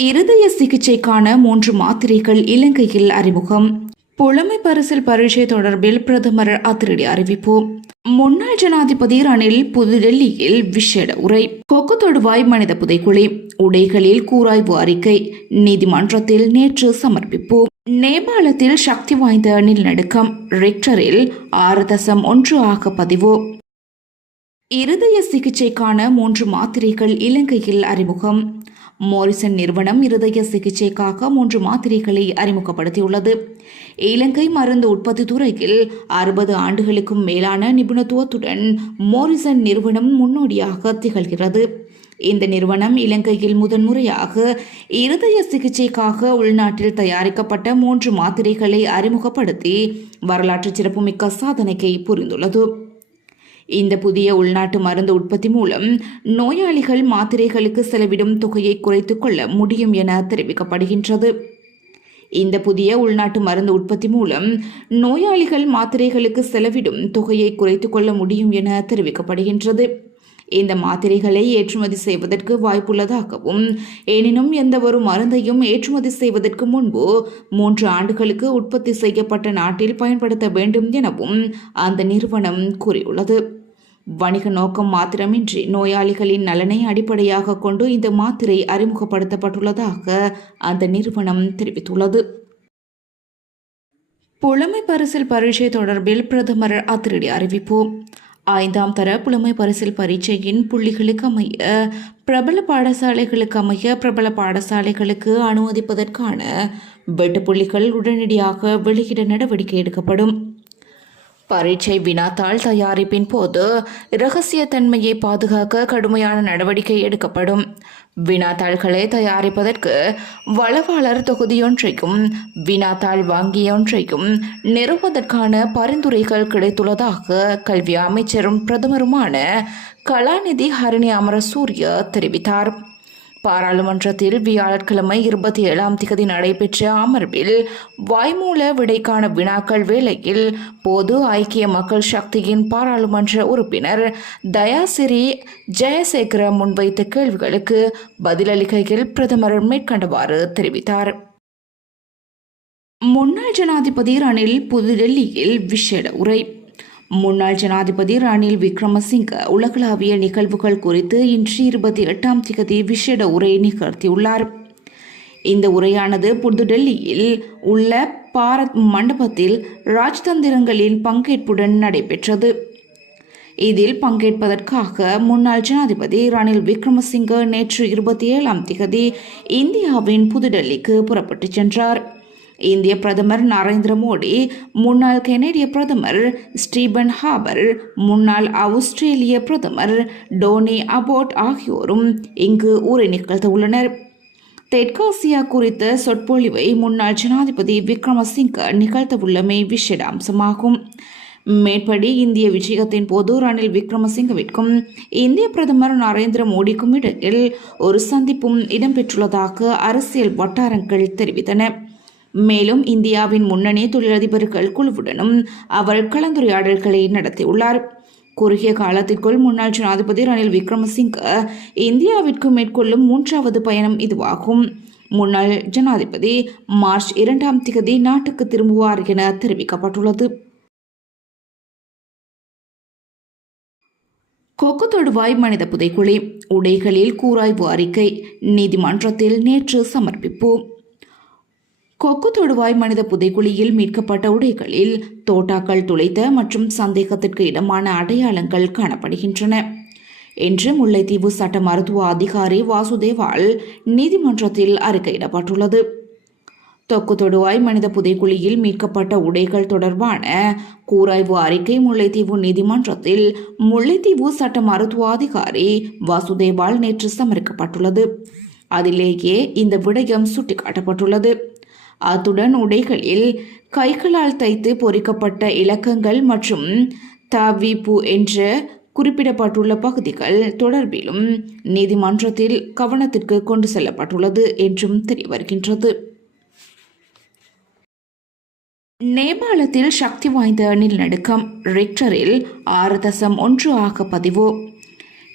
இருதய சிகிச்சைக்கான மூன்று மாத்திரைகள் இலங்கையில் அறிமுகம். புலமை பரிசில் பரீட்சை தொடர்பில் பிரதமர் அதிரடி அறிவிப்பு. முன்னாள் ஜனாதிபதி ரணில் புதுடெல்லியில் விஷேட உரை. கொக்கு தொடுவாய் மனித புதைக்குழி உடைகளில் கூராய்வு அறிக்கை. நீதிமன்றத்தில் நேற்று சமர்ப்பிப்பு. நேபாளத்தில் சக்தி வாய்ந்த நிலநடுக்கம். ரிக்டரில் ஆறு தசம் ஒன்று ஆக பதிவு. இருதய சிகிச்சைக்கான மூன்று மாத்திரைகள் இலங்கையில் அறிமுகம். மோரிசன் நிறுவனம் இருதய சிகிச்சைக்காக மூன்று மாத்திரைகளை அறிமுகப்படுத்தியுள்ளது. இலங்கை மருந்து உற்பத்தி துறையில் அறுபது ஆண்டுகளுக்கும் மேலான நிபுணத்துவத்துடன் மோரிசன் நிறுவனம் முன்னோடியாக திகழ்கிறது. இந்த நிறுவனம் இலங்கையில் முதன்முறையாக இருதய சிகிச்சைக்காக உள்நாட்டில் தயாரிக்கப்பட்ட மூன்று மாத்திரைகளை அறிமுகப்படுத்தி வரலாற்று சிறப்புமிக்க சாதனையை புரிந்துள்ளது. இந்த புதிய உள்நாட்டு மருந்து உற்பத்தி மூலம் நோயாளிகள் மாத்திரைகளுக்கு செலவிடும் தொகையை குறைத்துக் கொள்ள முடியும் என தெரிவிக்கப்படுகின்றது. இந்த புதிய உள்நாட்டு மருந்து உற்பத்தி மூலம் நோயாளிகள் மாத்திரைகளுக்கு செலவிடும் தொகையை குறைத்துக் கொள்ள முடியும் என தெரிவிக்கப்படுகின்றது. இந்த மாத்திரைகளை ஏற்றுமதி செய்வதற்கு வாய்ப்புள்ளதாகவும் எனினும் எந்த ஒரு மருந்தையும் ஏற்றுமதி செய்வதற்கு முன்பு மூன்று ஆண்டுகளுக்கு உற்பத்தி செய்யப்பட்ட நாட்டில் பயன்படுத்த வேண்டும் எனவும் அந்த நிறுவனம் கூறியுள்ளது. வணிக நோக்கம் மாத்திரமின்றி நோயாளிகளின் நலனை அடிப்படையாக கொண்டு இந்த மாத்திரை அறிமுகப்படுத்தப்பட்டுள்ளதாக அந்த நிறுவனம் தெரிவித்துள்ளது. புலமை பரிசில் பரீட்சை தொடர்பில் பிரதமர் அதிரடி அறிவிப்பு. ஐந்தாம் தர புலமை பரிசில் பரீட்சையின் புள்ளிகளுக்கு அமைய பிரபல பாடசாலைகளுக்கு அமைய பிரபல பாடசாலைகளுக்கு அனுமதிப்பதற்கான வெட்டு புள்ளிகள் உடனடியாக வெளியிட நடவடிக்கை எடுக்கப்படும். பரீட்சை வினாத்தாள் தயாரிப்பின் போது இரகசியத்தன்மையை பாதுகாக்க கடுமையான நடவடிக்கை எடுக்கப்படும். வினாத்தாள்களை தயாரிப்பதற்கு வளவாளர் தொகுதியொன்றையும் வினாத்தாள் வங்கியொன்றையும் நிறுவுவதற்கான பரிந்துரைகள் கிடைத்துள்ளதாக கல்வி அமைச்சரும் பிரதமருமான கலாநிதி ஹரிணி அமரசூரிய தெரிவித்தார். பாராளுமன்றத்தில் வியாழக்கிழமை இருபத்தி ஏழாம் திகதி நடைபெற்ற அமர்வில் வாய்மூல விடைக்கான வினாக்கள் வேளையில் பொது ஐக்கிய மக்கள் சக்தியின் பாராளுமன்ற உறுப்பினர் தயாசிரி ஜெயசேகர முன்வைத்த கேள்விகளுக்கு பதிலளிக்கையில் பிரதமர் மேற்கண்டவாறு தெரிவித்தார். முன்னாள் ஜனாதிபதி ரணில் புதுடெல்லியில் விசேட உரை. முன்னாள் ஜனாதிபதி ரணில் விக்ரமசிங்க உலகளாவிய நிகழ்வுகள் குறித்து இன்று இருபத்தி எட்டாம் திகதி விசேட உரை நிகழ்த்தியுள்ளார். இந்த உரையானது புதுடெல்லியில் உள்ள பாரத் மண்டபத்தில் ராஜ்தந்திரங்களின் பங்கேற்புடன் நடைபெற்றது. இதில் பங்கேற்பதற்காக முன்னாள் ஜனாதிபதி ரணில் விக்ரமசிங்க நேற்று இருபத்தி ஏழாம் திகதி இந்தியாவின் புதுடெல்லிக்கு புறப்பட்டுச் சென்றார். இந்திய பிரதமர் நரேந்திர மோடி முன்னாள் கெனடிய பிரதமர் ஸ்டீபன் ஹாபர் முன்னாள் ஆஸ்திரேலிய பிரதமர் டோனி அபோட் ஆகியோரும் இங்கு உரை நிகழ்த்தவுள்ளனர். தெற்காசியா குறித்த சொற்பொழிவை முன்னாள் ஜனாதிபதி விக்ரமசிங்க நிகழ்த்தவுள்ளமை விசேடாம்சமாகும் மேற்படி இந்திய விஜயத்தின் போது ரணில் விக்ரமசிங்கவிற்கும் இந்திய பிரதமர் நரேந்திர மோடிக்கும் இடையில் ஒரு சந்திப்பும் இடம்பெற்றுள்ளதாக அரசியல் வட்டாரங்கள் தெரிவித்தன. மேலும் இந்தியாவின் முன்னணி தொழிலதிபர்கள் குழுவுடனும் அவர் கலந்துரையாடல்களை நடத்தியுள்ளார். குறுகிய காலத்திற்குள் முன்னாள் ஜனாதிபதி ரணில் விக்ரமசிங்க இந்தியாவிற்கு மேற்கொள்ளும் மூன்றாவது பயணம் இதுவாகும். முன்னாள் ஜனாதிபதி மார்ச் இரண்டாம் திகதி நாட்டுக்கு திரும்புவார் என தெரிவிக்கப்பட்டுள்ளது. கொக்கு தொடுவாய் மனித புதைக்குழி உடைகளில் கூராய்வு அறிக்கை. நீதிமன்றத்தில் நேற்று சமர்ப்பிப்பு. கொக்கு தொடுவாய் மனித புதைக்குழியில் மீட்கப்பட்ட உடைகளில் தோட்டாக்கள் துளைத்த மற்றும் சந்தேகத்திற்கு இடமான அடையாளங்கள் காணப்படுகின்றன. என்று முல்லைத்தீவு சட்ட மருத்துவ அதிகாரி வாசுதேவால் நீதிமன்றத்தில் அறிக்கையிடப்பட்டுள்ளது. தொக்கு தொடுவாய் மனித புதைக்குழியில் மீட்கப்பட்ட உடைகள் தொடர்பான கூராய்வு அறிக்கை முல்லைத்தீவு நீதிமன்றத்தில் முல்லைத்தீவு சட்ட மருத்துவ அதிகாரி வாசுதேவால் நேற்று சமர்க்கப்பட்டுள்ளது அதிலேயே இந்த விடயம் சுட்டிக்காட்டப்பட்டுள்ளது. அத்துடன் உடைகளில் கைகளால் தைத்து பொறிக்கப்பட்ட இலக்கங்கள் மற்றும் தவிப்பு என்ற குறிப்பிடப்பட்டுள்ள பகுதிகள் தொடர்பிலும் நீதிமன்றத்தில் கவனத்திற்கு கொண்டு செல்லப்பட்டுள்ளது என்றும் தெரியவருகின்றது. நேபாளத்தில் சக்தி வாய்ந்த நிலநடுக்கம் ரிக்டரில் ஆறு தசம் ஒன்று ஆக பதிவு.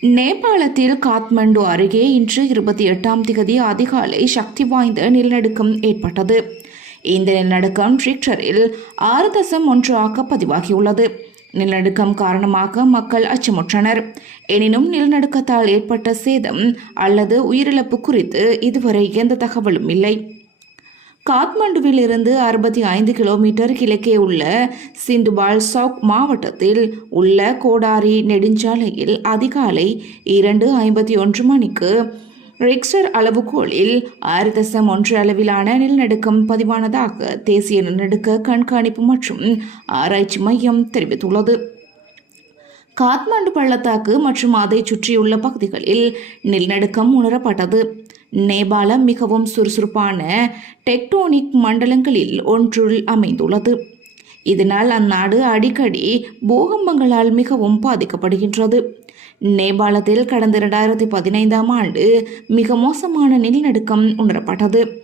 நேபாளத்தில் காத்மண்டு அருகே இன்று இருபத்தி எட்டாம் திகதி அதிகாலை சக்தி வாய்ந்த நிலநடுக்கம் ஏற்பட்டது. இந்த நிலநடுக்கம் ரிக்டரில் ஆறு தசம் ஒன்றாக பதிவாகியுள்ளது. நிலநடுக்கம் காரணமாக மக்கள் அச்சமுற்றனர். எனினும் நிலநடுக்கத்தால் ஏற்பட்ட சேதம் அல்லது உயிரிழப்பு குறித்து இதுவரை எந்த தகவலும் இல்லை. காத்மண்டுவிலிருந்து அறுபத்தி ஐந்து கிலோமீட்டர் கிழக்கே உள்ள சிந்துபால் சவுக் மாவட்டத்தில் உள்ள கோடாரி நெடுஞ்சாலையில் அதிகாலை இரண்டு ஐம்பத்தி ஒன்று மணிக்கு ரிக்ஸ்டர் அளவுகோலில் ஆறு தசம் ஒன்று அளவிலான நிலநடுக்கம் பதிவானதாக தேசிய நிலநடுக்க கண்காணிப்பு மற்றும் ஆராய்ச்சி மையம் தெரிவித்துள்ளது. காத்மாண்டு பள்ளத்தாக்கு மற்றும் அதை சுற்றியுள்ள பகுதிகளில் நிலநடுக்கம் உணரப்பட்டது. நேபாளம் மிகவும் சுறுசுறுப்பான டெக்டோனிக் மண்டலங்களில் ஒன்றுள் அமைந்துள்ளது. இதனால் அந்நாடு அடிக்கடி பூகம்பங்களால் மிகவும் பாதிக்கப்படுகின்றது. நேபாளத்தில் கடந்த இரண்டாயிரத்தி பதினைந்தாம் ஆண்டு மிக மோசமான நிலநடுக்கம் உணரப்பட்டது.